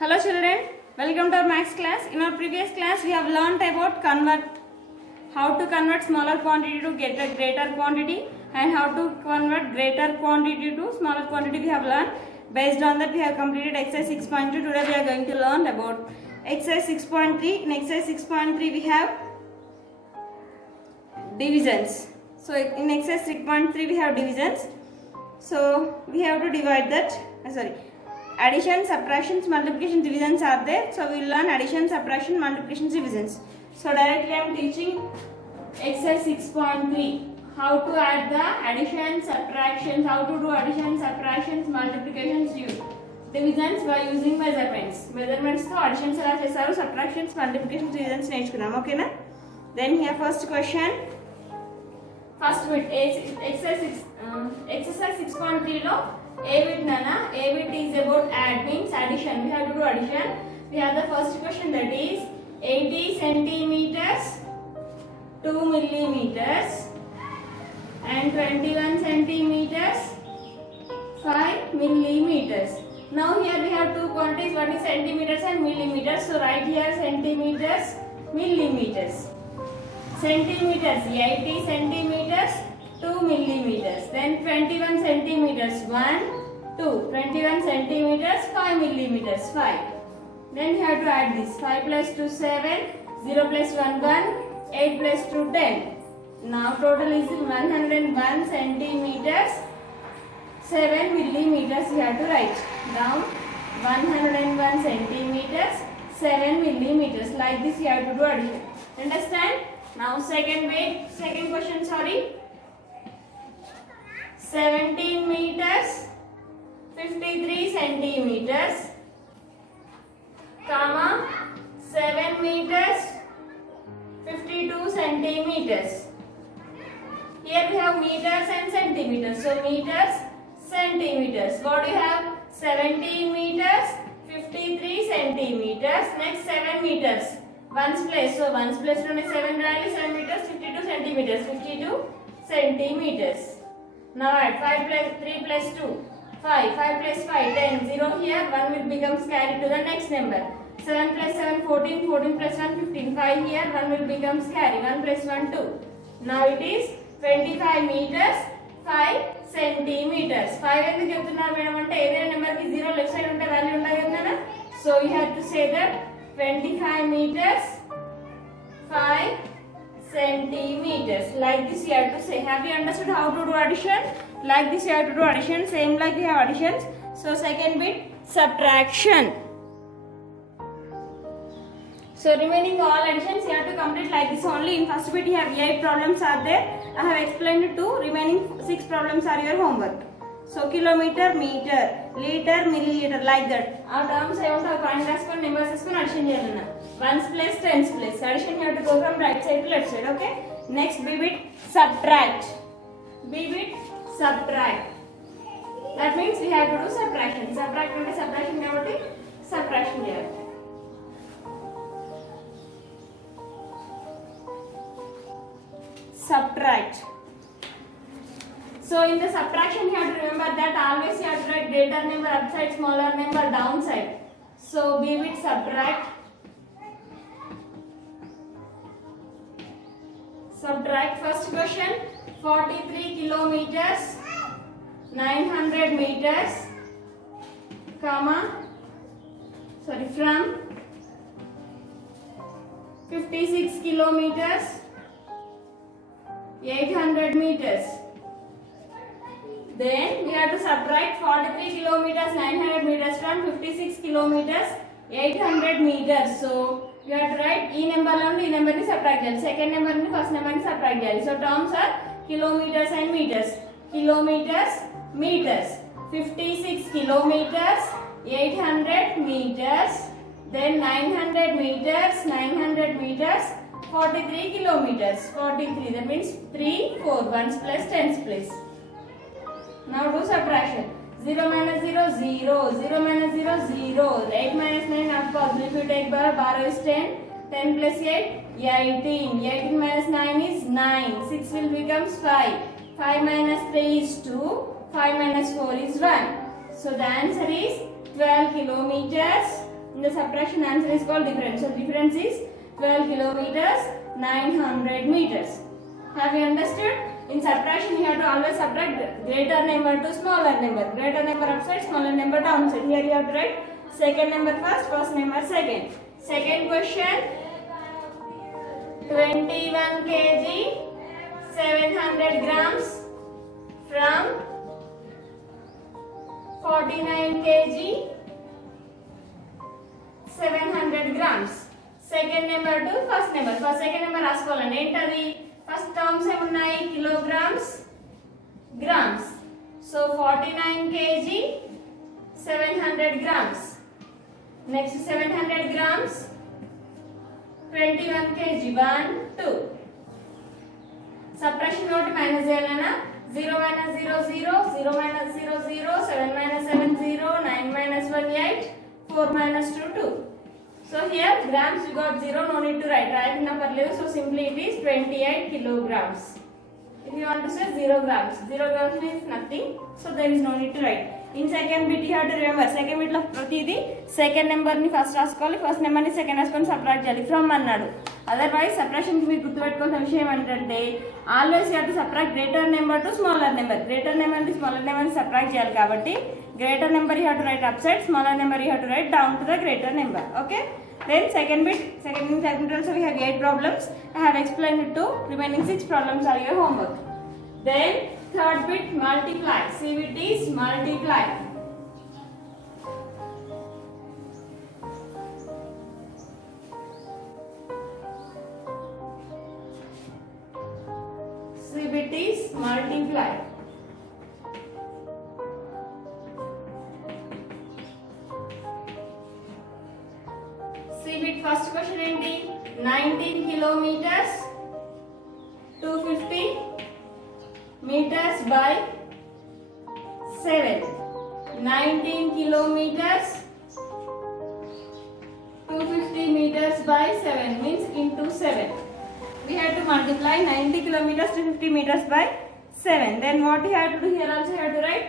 Hello children, welcome to our maths class. In our previous class we have learnt about how to convert smaller quantity to get a greater quantity and how to convert greater quantity to smaller quantity we have learned. Based on that we have completed exercise 6.2. Today we are going to learn about exercise 6.3. In exercise 6.3 we have divisions. So in exercise 6.3 we have divisions. So we have to divide that. Addition, subtractions, multiplications, divisions are there. So we will learn addition, subtraction, multiplications, divisions. So directly I am teaching exercise 6.3. How to add the addition, subtractions, how to do addition, subtractions, multiplications, divisions by using measurements. Measurements to additions ఎలా చేశారు, subtractions, multiplications, divisions నేర్చుకున్నాం. ఓకేనా? Then here first question. First bit exercise 6.3 లో A bit nana. A bit is about add, means addition. We have to do addition. We have the first question, that is 80 centimeters 2 millimeters and 21 centimeters 5 millimeters. Now here we have two quantities, one is centimeters and millimeters. So write here centimeters, millimeters. Centimeters 80 centimeters 2 millimeters, then 21 centimeters 1 2, 21 centimeters 5 millimeters 5. Then you have to add this 5 plus 2 7, 0 plus 1 1, 8 plus 2 10. Now total is 101 centimeters 7 millimeters. You have to write down 101 centimeters 7 millimeters. Like this you have to do addition. Understand? Now second question, 17 meters 53 centimeters, comma 7 meters 52 centimeters. Here we have meters and centimeters. So meters, centimeters. What do you have? 17 meters 53 centimeters. Next 7 meters. Ones place. So ones place loone 7 rali, 7 meters 52 centimeters. 52 centimeters. Now add 5 plus 3 plus 2 5, 5 plus 5 10, 0 here, 1 will become carried to the next number. 7 plus 7 14, 14 plus 1 15, 5 here, 1 will become carried, 1 plus 1 2. Now it is 25 meters 5 centimeters. 5 ఎందుకు చెప్తున్నారు madam అంటే ఏదైనా number కి 0 left side ఉంటే value ఉండదు కదా. So you have to say that 25 meters 5 centimeters. Like this you have to say. Have you understood how to do addition? Like this you have to do addition. Same like we have additions. So second bit, subtraction. So remaining all additions you have to complete like this only. In first bit you have 8 problems are there. I have explained 2. Remaining 6 problems are your homework. So kilometer, meter, liter, milliliter, like that. Our terms I want to find rascon numbers rascon addition cheyalana. Ones place, tens place. Addition you have to go from right side to left side. Okay. Next B bit, subtract. B bit, subtract. That means we have to do subtraction. Subtract ante subtraction kabatti subtraction cheyali. Subtract. So in the subtraction you have to remember that always you have to write greater number upside, smaller number downside. So B bit subtract. Subtract. First question, 43 kilometers 900 meters, comma from 56 kilometers 800 meters. Then we have to subtract 43 kilometers 900 meters from 56 kilometers 800 meters. So you have to write e number and e number ni subtract cheyali. Second number ni first number ni subtract cheyali. So terms are kilometers and meters. Kilometers, meters. 56 kilometers 800 meters. Then 900 meters 43 kilometers 43. That means 3 4 ones plus tens place. Now do subtraction. 0 minus 0 0, 0 minus 0 0, 8 minus 9 of course if you take bar is 10, 10 plus 8 18, 18 minus 9 is 9, 6 will becomes 5, 5 minus 3 is 2, 5 minus 4 is 1. So the answer is 12 kilometers In the subtraction answer is called difference. So difference is 12 kilometers 900 meters. Have you understood? In subtraction you have to always subtract greater number to smaller number. Greater number upside, smaller number downside. Here you have to write second number first, first number second. Second question, 21 kg 700 grams from 49 kg 700 grams. Second number to first number. First second number రాసుకోవాలండి. ఏంటది? First terms ఏమున్నాయి? Kilograms, grams. So 49 kg 700 grams. Next 700 grams 21 kg 1 2. Subtraction note minus చేయాలనా? 0 minus 0 0, 0 minus 0 0, 7 minus 7 0, 9 minus 1 8, 4 minus 2 2. So here grams you got 0, no need to write. Right number leave, so simply it is 28 kilograms. If you want to say 0 grams, 0 grams means nothing, so there is no need to write. In second bit you have to remember, second bit లో ప్రతిది second number ని first రాసుకోవాలి, first number ని second రాసుకొని subtract చేయాలి from అన్నాడు. Otherwise subtraction కి మీరు గుర్తుపెట్టుకోవాల్సిన విషయం ఏంటంటే always you have to subtract greater number to smaller number. Greater number ని స్మాలర్ నెంబర్ ని సబ్ట్రాక్ట్ చేయాలి కాబట్టి greater number you have to right up side, smaller number you have to right down to the greater number. Okay, then second bit, second also we have 8 problems. I have explained it to remaining 6 problems are your homework. Then third bit, multiply. See it is multiply. See it is multiply. First question ఏంటి? 19 kilometers 250 meters by 7. 19 kilometers 250 meters by 7 means into 7. We have to multiply 90 kilometers 250 meters by 7. Then what we have to do here also have to write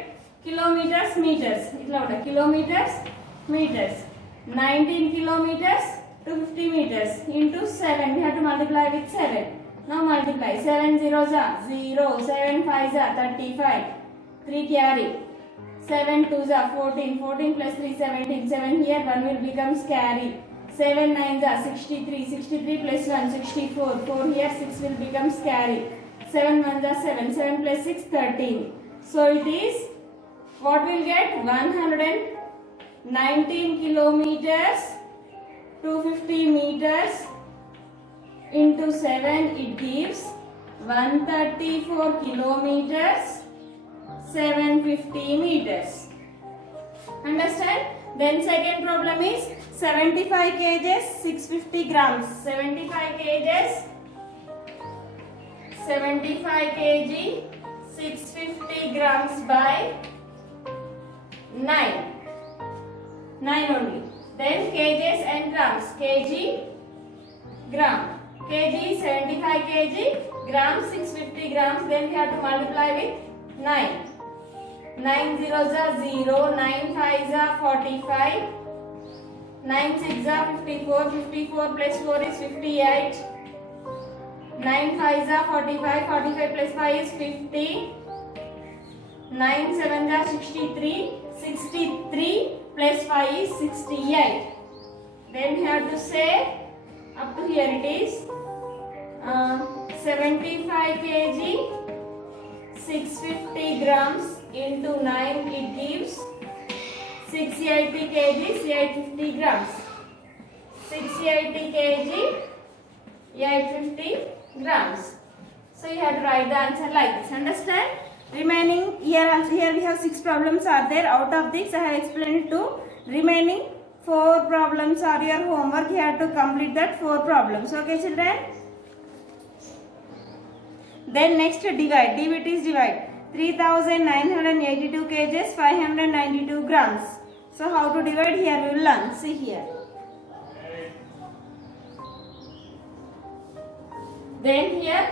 kilometers meters. Itla uda kilometers meters. 19 kilometers 250 meters into 7. We have to multiply with 7. Now multiply. 7 zeros are 0. 7 5s are 35. 3 carry. 7 2s are 14. 14 plus 3 17. 7 here 1 will become carry. 7 9s are 63. 63 plus 1 64. 4 here 6 will become carry. 7 1s are 7. 7 plus 6 13. So it is what we'll get? 119 kilometers 250 meters into 7, it gives 134 kilometers 750 meters. Understand? Then second problem is 75 kgs 650 grams. 75 kgs 75 kg 650 grams by 9 only. Then kgs and grams. Kg, gram. Kg 75 kg, gram 650 grams. Then we have to multiply with 9. 9 zeros are 0, 9 5s are 45, 9 6s are 54, 54 plus 4 is 58, 9 5s are 45, 45 plus 5 is 50, 9 7s are 63, 63 plus 5 is 68. Then we have to say up to here it is 75 kg 650 grams into 9, it gives 680 kg 850 grams. 680 kg 850 grams. So you have to write the answer like this. Understand? Remaining here we have 6 problems are there. Out of this I have explained to remaining 4 problems are your homework. You have to complete that 4 problems. Okay children? Then next divide. It is divide. 3982 kgs 592 grams. So how to divide? Here we will learn. See here. Then here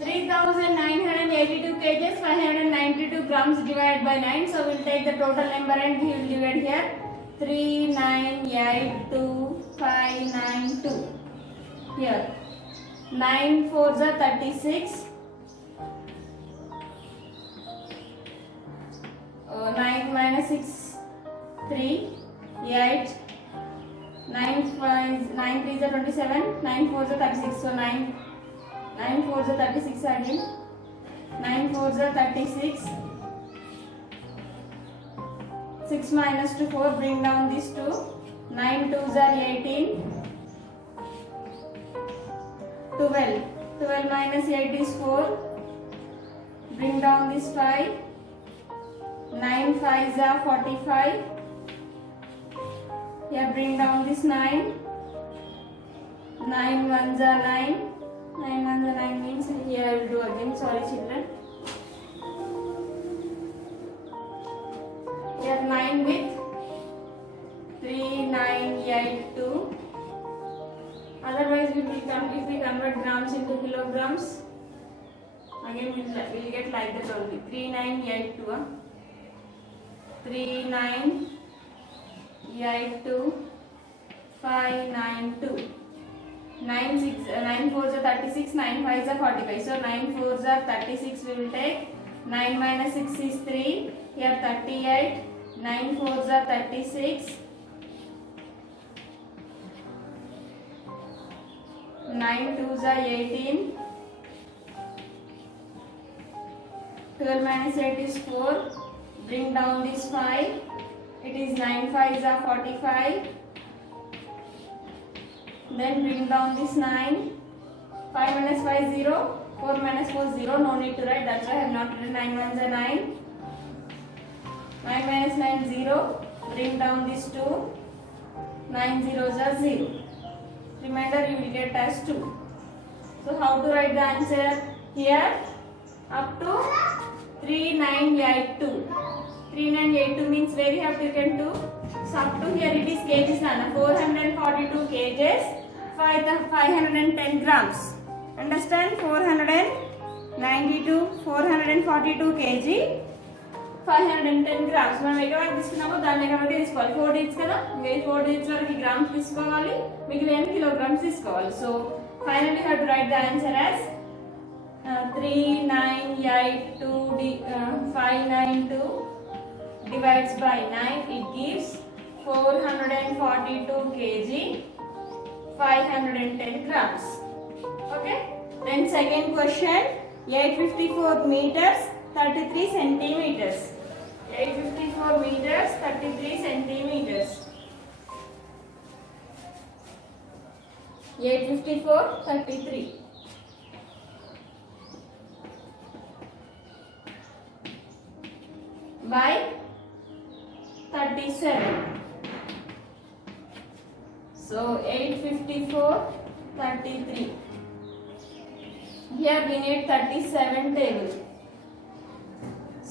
3982 kg 592 grams divided by 9. So we will take the total number and we will divide here. 3982592. Here 9 4s are 36. 9 minus 6 3 8. 9 3s are 27. 9 4s are 36. So 9 4s are 36 again. 9 4s are 36. 6 minus 2 4. Bring down these 2. 9 2s are 18. 12. 12 minus 8 is 4. Bring down this 5. 9 5s are 45. Here bring down this 9. 9 1s are 9. 9 1s are 9 means here I will do again. Sorry children. Here 9 with 3982. Otherwise if we convert grams into kilograms, again we will get like that only. 3982. 3982 592. 9 4s are 36. 9 5s are 45. So 9 4s are 36. We will take 9 minus 6 is 3. Here 38. 9 4s are 36. 9 2s are 18. 12 minus 8 is 4. Bring down this 5. It is 9 5s are 45. Then bring down this 9. 5 minus 5 0. 4 minus 4 0. No need to write. That's why I have not written. 9 1s are 9. 9 minus 9 0. Bring down this 2. 9 zeros are 0. Remainder you will get as 2. So how to write the answer? Here up to 3982. 3982 means where you have taken 2. So up to here it is kgs, 442 kgs, 510 grams. Understand? 492, 442 kg, 510 grams. మనం ఎక్కడ వరకు తీసుకున్నామో దాన్ని కాబట్టి తీసుకోవాలి. 4 digits కదా, ఇంకా 4 digits వరకు గ్రామ్స్ తీసుకోవాలి, మిగిలిన కిలోగ్రామ్స్ తీసుకోవాలి. So finally you have to write the answer as 592 divides by 9. It gives 442 kg, 510 grams. Okay. Then second question, 854 meters, 33 centimeters. 854 meters, 33 centimeters. 854, 33. By 37. So 854, 33. Here we need 37 table.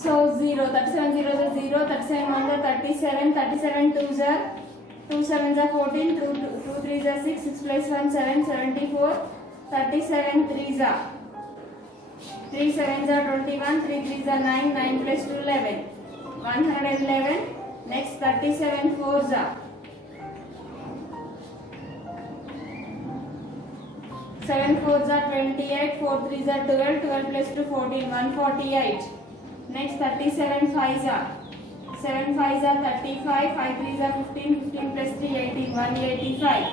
So 0, 37 zeros are 0, 37 1s are 37, 37 2s are 2 7s are 14, 2 3s are 6, 6 plus 1 7, 74, 37 3s are 3 7s are 21, 3 3s are 9, 9 plus 2 11, 111. Next 37 4s are 7 4s are 28, 4 3s are 12, 12 plus 2 14, 148. Next 37 5s are 7 5s are 35, 5 3s are 15, 15 plus 3 18, 185.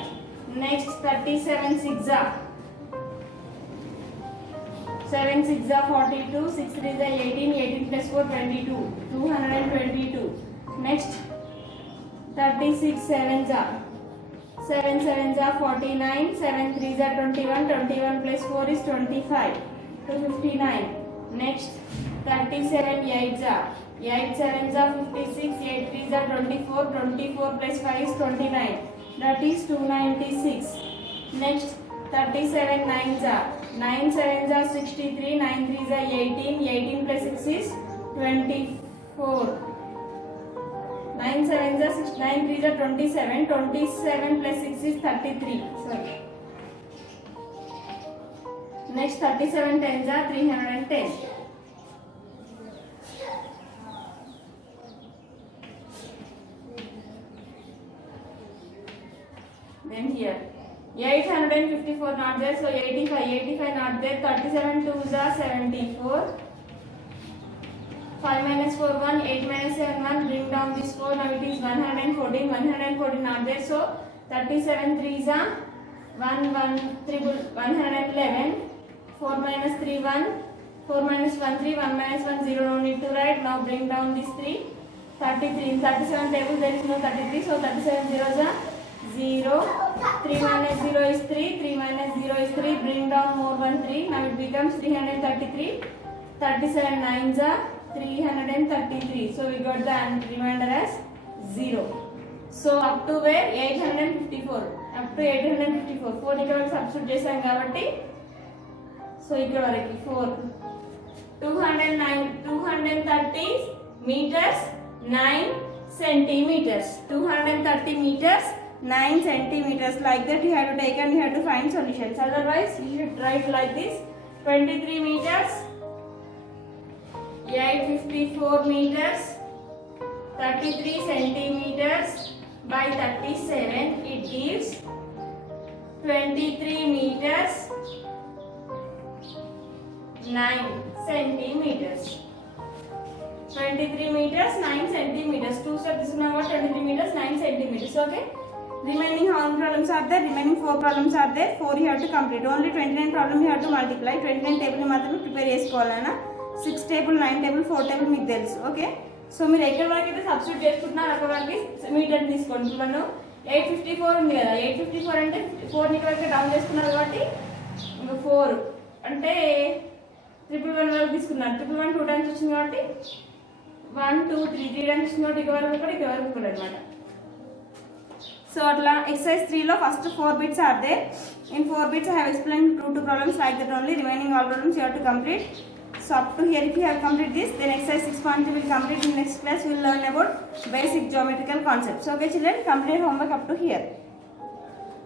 Next 37 6s are 7 6s are 42, 6 3s are 18, 18 plus 4 22, 222. Next 36 7s are 7 7s are 49, 7 3s are 21, 21 plus 4 is 25, 259. Next 37 8s are 8 7s are 56, 8 3s are 24, 24 plus 5 is 29, that is 296. Next 37 9s are 9 7s are 63, 9 3s are 18, 18 plus 6 is 24. 9 7s are 6, 9 3s are 27, 27 plus 6 is 33. Sorry. Next 37 10s are 310. Then here 854 not there, so 85 not there. 37 2s are 74. 5 minus 4 1, 8 minus 7 1. Bring down this 4. Now it is 114. 114 not there, so 37 3s are 111. 4 minus 3 1. 4 minus 1 3. 1 minus 1 0. No need to write. Now bring down this 3. 33. In 37 table there is no 33, so 37 zeros are 0. 3 minus 0 is 3. 3 minus 0 is 3. Bring down more 1 3. Now it becomes 333. 37 9s are 333. So we got the remainder as 0. So up to where 854. Up to 854. 4 ఇక్కడ substitute చేసాం కాబట్టి so ఇక్కడ వరకు 4 230 meters 9 centimeters. 230 meters 9 centimeters. Like that you have to take and you have to find solutions. Otherwise you should write like this: 23 meters, 854 meters, 33 centimeters by 37. It gives 23 meters 9 centimeters. 23 meters 9 centimeters. 2 steps this is now 23 meters 9 centimeters. Okay. Remaining how many problems are there? Remaining 4 problems are there. 4 you have to complete. Only 29 problem you have to multiply. 29 table మాత్రమే prepare చేసుకోవాలన్నా. 6 table 9 table 4 table మీకు తెలుసు. Okay. So మీరు ఎక్కడ వరకు అయితే substitute చేసుకుంటున్నారు అక్కడ వరకు మీటర్ తీసుకోండి. మనం 854 ఉంది కదా, 854 అంటే 4 ఇక్కడ వరకు డౌన్ చేసుకున్నారు కాబట్టి ఇంకా 4 అంటే 111 వరకు తీసుకున్నారు. 111 2 టైమ్స్ వచ్చింది కాబట్టి 1 2 3 టైమ్స్ వచ్చింది కాబట్టి ఇక్కడ వరకు కూడా ఇక్కడ వరకు కూడా అనమాట. సో అట్లా exercise 3 లో first 4 bits are there. In 4 bits I have explained 2 problems like that only. Remaining all problems you have to complete. So up to here if you have completed this, then exercise 6.3 will complete. In next class we will learn about basic geometrical concepts. Okay children, complete homework up to here.